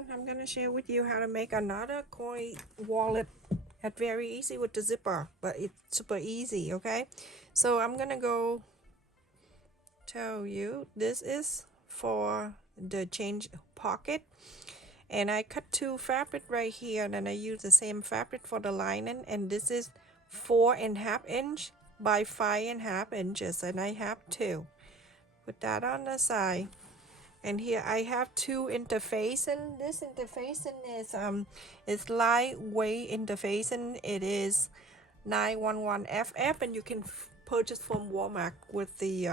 everyone, I'm gonna share with you how to make another coin wallet. It's very easy with the zipper, but it's super easy. Okay, so I'm gonna go tell you this is for the change pocket, and I cut two fabric right here, and then I use the same fabric for the lining, and this is 4.5 inch by 5.5 inches, and I have two. Put that on the side. And here I have two interfacing. This interfacing is lightweight interfacing. It is 911FF, and you can purchase from Walmart with the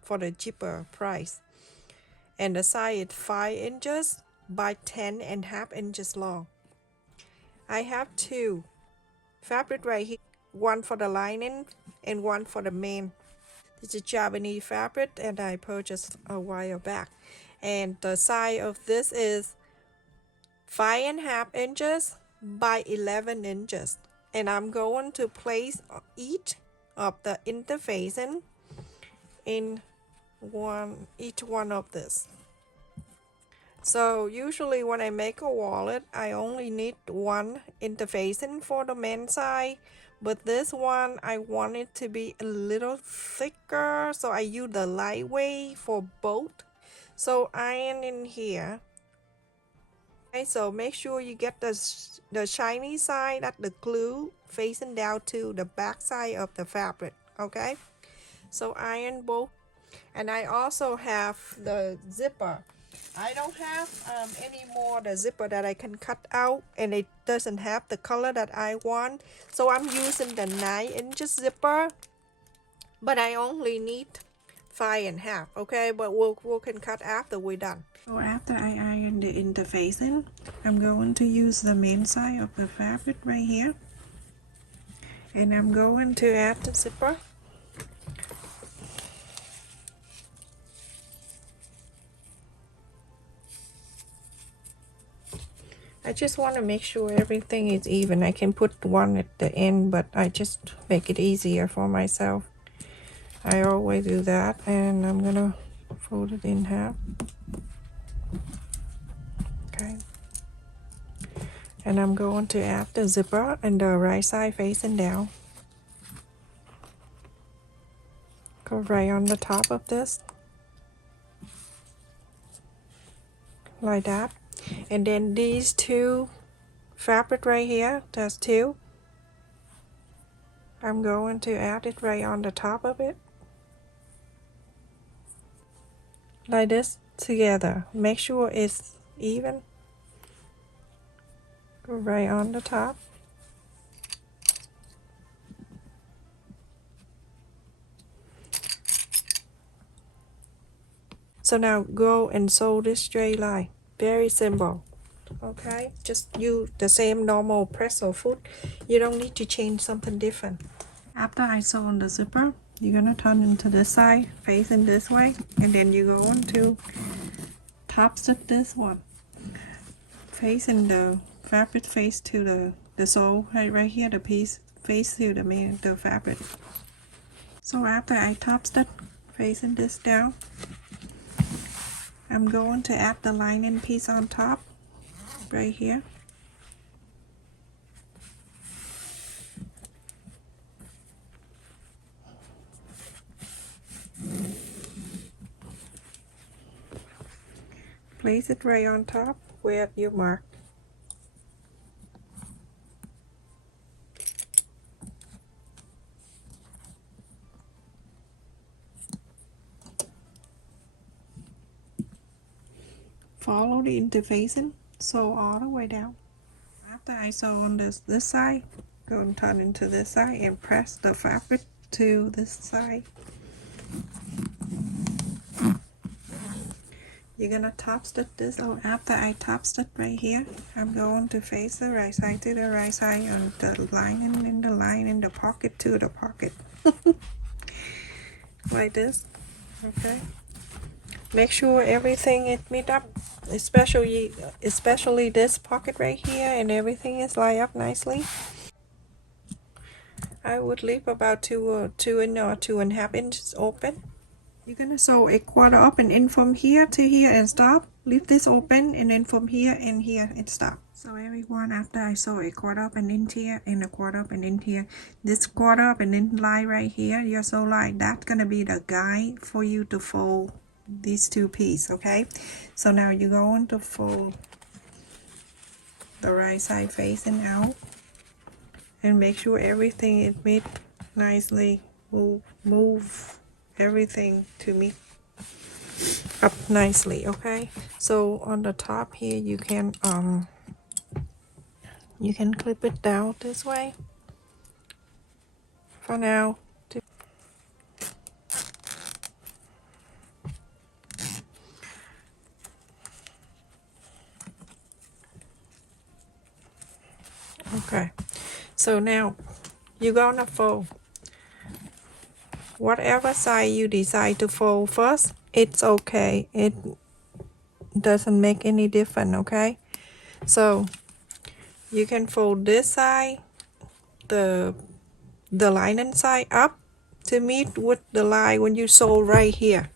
for the cheaper price. And the size is 5 inches by 10.5 inches long. I have two fabric right here, one for the lining and one for the main. This is Japanese fabric, and I purchased a while back. And the size of this is 5.5 inches by 11 inches. And I'm going to place each of the interfacing in each one of this. So usually when I make a wallet, I only need one interfacing for the main side. But this one, I want it to be a little thicker, so I use the lightweight for both. So iron in here. Okay, so make sure you get the shiny side, that the glue facing down to the back side of the fabric. Okay, so iron both. And I also have the zipper. I don't have any more the zipper that I can cut out, and it doesn't have the color that I want, so I'm using the 9 inches zipper, but I only need 5.5. Okay, but we can cut after we're done. So after I iron the interfacing, I'm going to use the main side of the fabric right here, and I'm going to add the zipper. I just want to make sure everything is even. I can put one at the end, but I just make it easier for myself. I always do that, and I'm gonna fold it in half. Okay. And I'm going to add the zipper and the right side facing down. Go right on the top of this. Like that. And then these two fabric right here, that's two. I'm going to add it right on the top of it. Like this together. Make sure it's even. Go right on the top. So now go and sew this straight line. Very simple. Okay, just use the same normal pretzel foot. You don't need to change something different. After I sew on the zipper, you're gonna turn into this side, facing this way, and then you go on to top stitch this one, facing the fabric face to the sew right here, the piece face to the fabric. So after I top stitch facing this down, I'm going to add the lining piece on top right here. Place it right on top where you mark. Follow the interfacing, sew all the way down. After I sew on this side, go and turn into this side and press the fabric to this side. You're gonna top stitch this. So after I top stitch right here, I'm going to face the right side to the right side on the lining and the line in the pocket to the pocket. Like this. Okay. Make sure everything is meet up, especially this pocket right here, and everything is lined up nicely. I would leave about 2 or 2.5 inches open. You're gonna sew a quarter up and in from here to here and stop. Leave this open and then from here and here and stop. So everyone, after I sew a quarter up and in here and a quarter up and in here, this quarter up and in line right here, your sew line, that's gonna be the guide for you to fold these two pieces, okay? So now you're going to fold the right side facing out and make sure everything is meet nicely. Move everything to meet up nicely, okay? So on the top here you can clip it down this way for now. Okay, so now you're gonna fold whatever side you decide to fold first. It's okay, it doesn't make any difference, okay? So you can fold this side, the lining side up to meet with the line when you sew right here,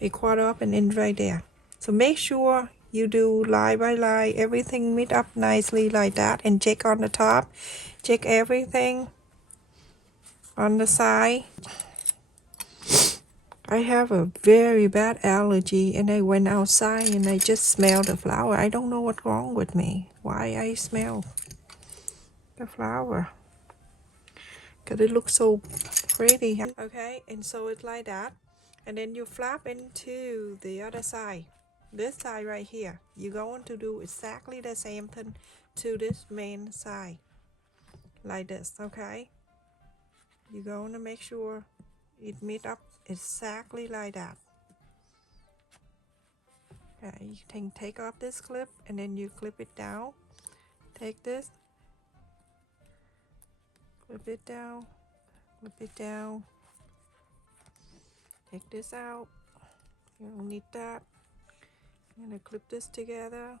a quarter up and in right there. So make sure you do line by line, everything meet up nicely like that, and check on the top, check everything on the side. I have a very bad allergy and I went outside and I just smelled the flower. I don't know what's wrong with me, why I smell the flower, because it looks so pretty. Okay, and so it's like that, and then you flap into the other side, this side right here. You're going to do exactly the same thing to this main side like this, okay? You're going to make sure it meet up exactly like that. Okay, you can take off this clip and then you clip it down. Take this, clip it down, clip it down. Take this out, you don't need that. I'm gonna clip this together.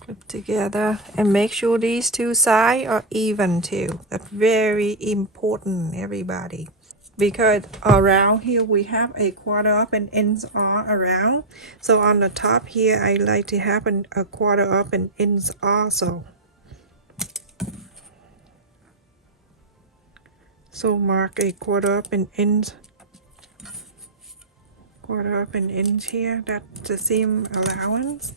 Clip together and make sure these two sides are even too. That's very important, everybody, because around here we have a quarter up and ends are around. So on the top here I like to have a quarter up and ends also. So mark a quarter up and ends, quarter up and ends here. That's the seam allowance.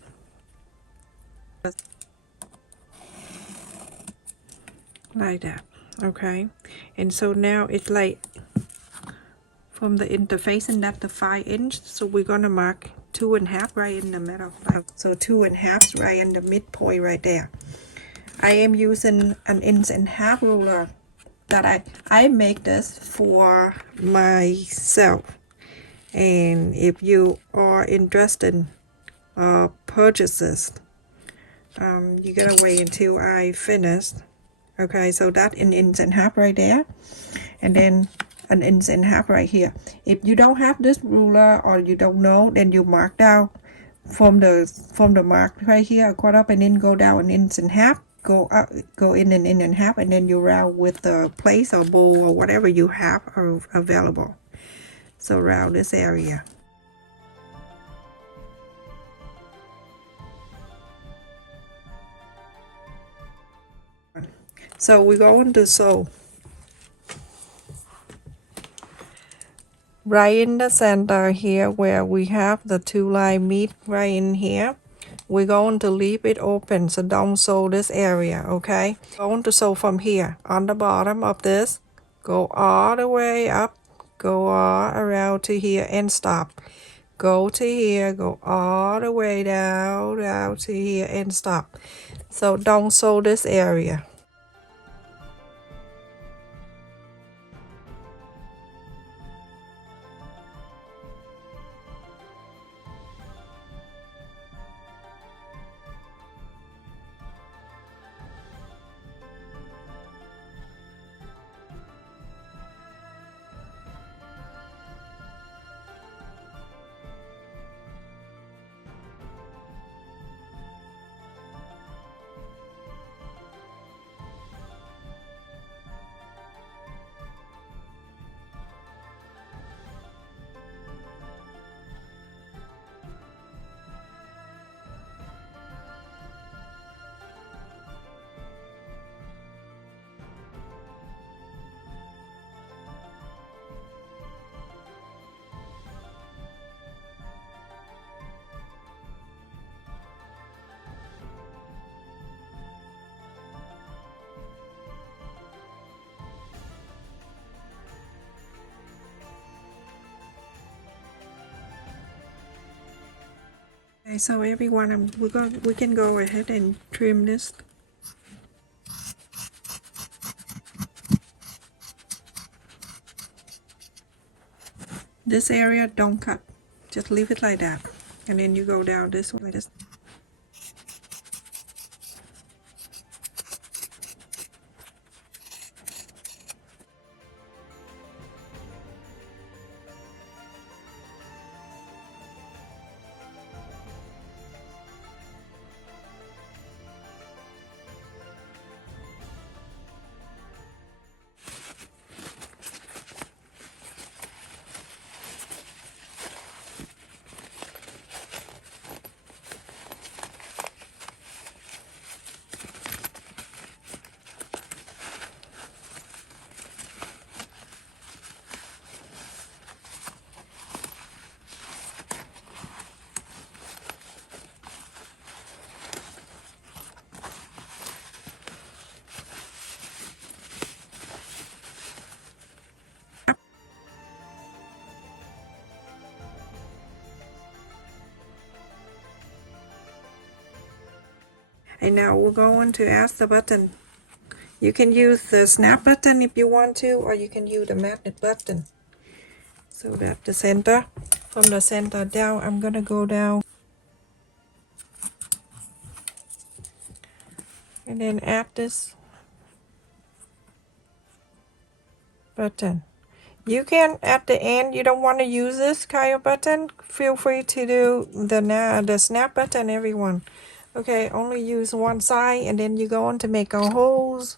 Like that, okay? And so now it's like from the interface, and that's the 5 inch. So we're gonna mark 2.5 right in the middle. So 2.5 right in the midpoint right there. I am using an 1.5 inch ruler that I make this for myself. And if you are interested in purchases, you gotta wait until I finish. Okay, so that's an 1.5 inch right there, and then an 1.5 inch right here. If you don't have this ruler or you don't know, then you mark down from the mark right here, a quarter up, and then go down an 1.5 inch, go up, go in an 1.5 inch, and then you round with the place or bowl or whatever you have available. So round this area. So we're going to sew right in the center here where we have the two line meet right in here. We're going to leave it open, so don't sew this area, okay? Going to sew from here on the bottom of this, go all the way up, go all around to here and stop. Go to here, go all the way down to here and stop. So don't sew this area. Okay, so everyone, we can go ahead and trim this. This area, don't cut. Just leave it like that. And then you go down this way like this. And now we're going to add the button. You can use the snap button if you want to, or you can use the magnet button. So that the center, from the center down, I'm gonna go down. And then add this button. You can, at the end, you don't want to use this kind of button, feel free to do the snap button, everyone. Okay, only use one side, and then you go on to make a holes.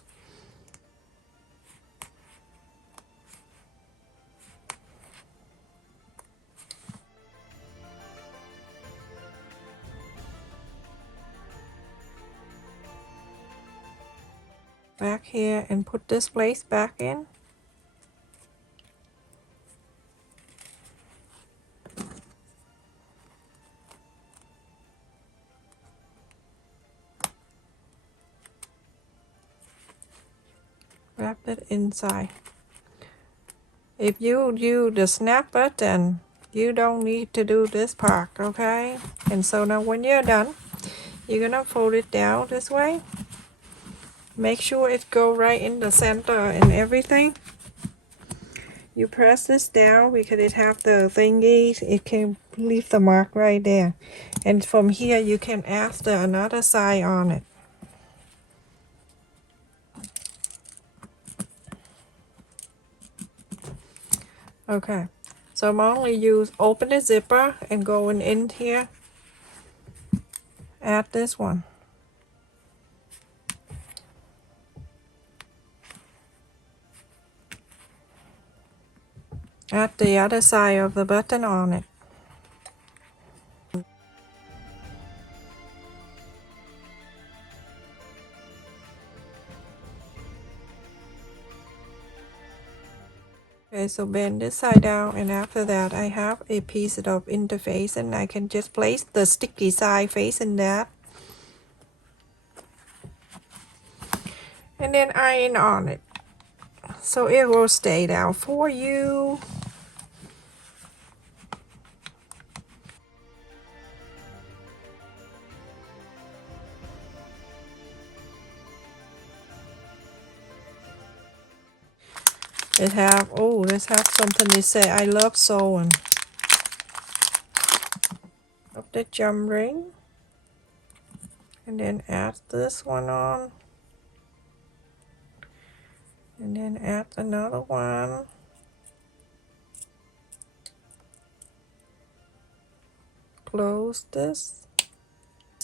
Back here and put this place back in. Wrap it inside. If you use the snap button, you don't need to do this part, okay? And so now when you're done, you're gonna fold it down this way. Make sure it go right in the center and everything. You press this down because it have the thingy, it can leave the mark right there. And from here you can add another side on it. Okay, so I'm only open the zipper and going in here, add this one. Add the other side of the button on it. Okay, so bend this side down, and after that I have a piece of interface, and I can just place the sticky side facing that. And then iron on it. So it will stay down for you. It have, oh, let's have something to say. I love sewing. Up the jump ring. And then add this one on. And then add another one. Close this.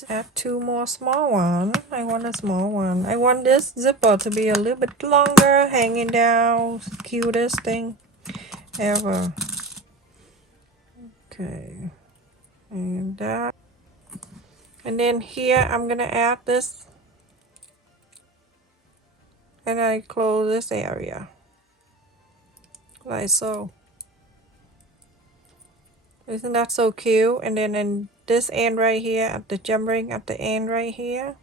Add two more small ones. I want a small one. I want this zipper to be a little bit longer, hanging down. Cutest thing ever. Okay. And that. And then here I'm gonna add this. And I close this area. Like so. Isn't that so cute? And then in this end right here, at the jump ring at the end right here,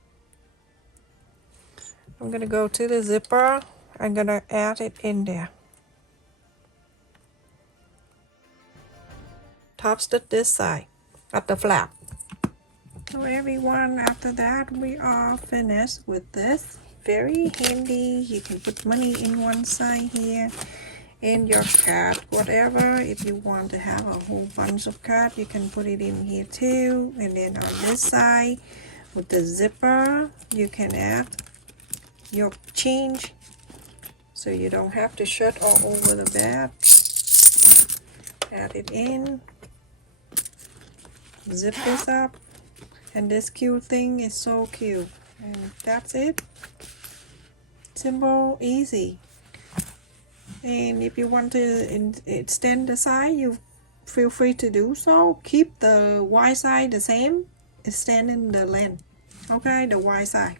I'm gonna go to the zipper. I'm gonna add it in there. Top stitch this side at the flap. So everyone, after that we are finished with this. Very handy. You can put money in one side here, in your card, whatever. If you want to have a whole bunch of card, you can put it in here too. And then on this side with the zipper, you can add your change, so you don't have to shut all over the bag. Add it in, zip this up, and this cute thing is so cute. And that's it. Simple, easy. And if you want to extend the side, you feel free to do so. Keep the wide side the same, extending the length. Okay, the wide side.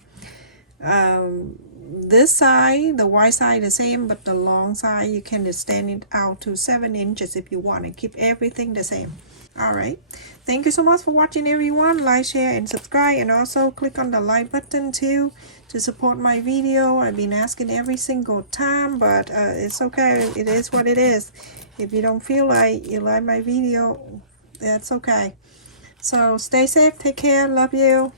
This side, the wide side the same, but the long side you can extend it out to 7 inches if you want to keep everything the same. Alright, thank you so much for watching everyone. Like, share and subscribe, and also click on the like button too to support my video. I've been asking every single time, but it's okay. It is what it is. If you don't feel like you like my video, that's okay. So stay safe, take care, love you.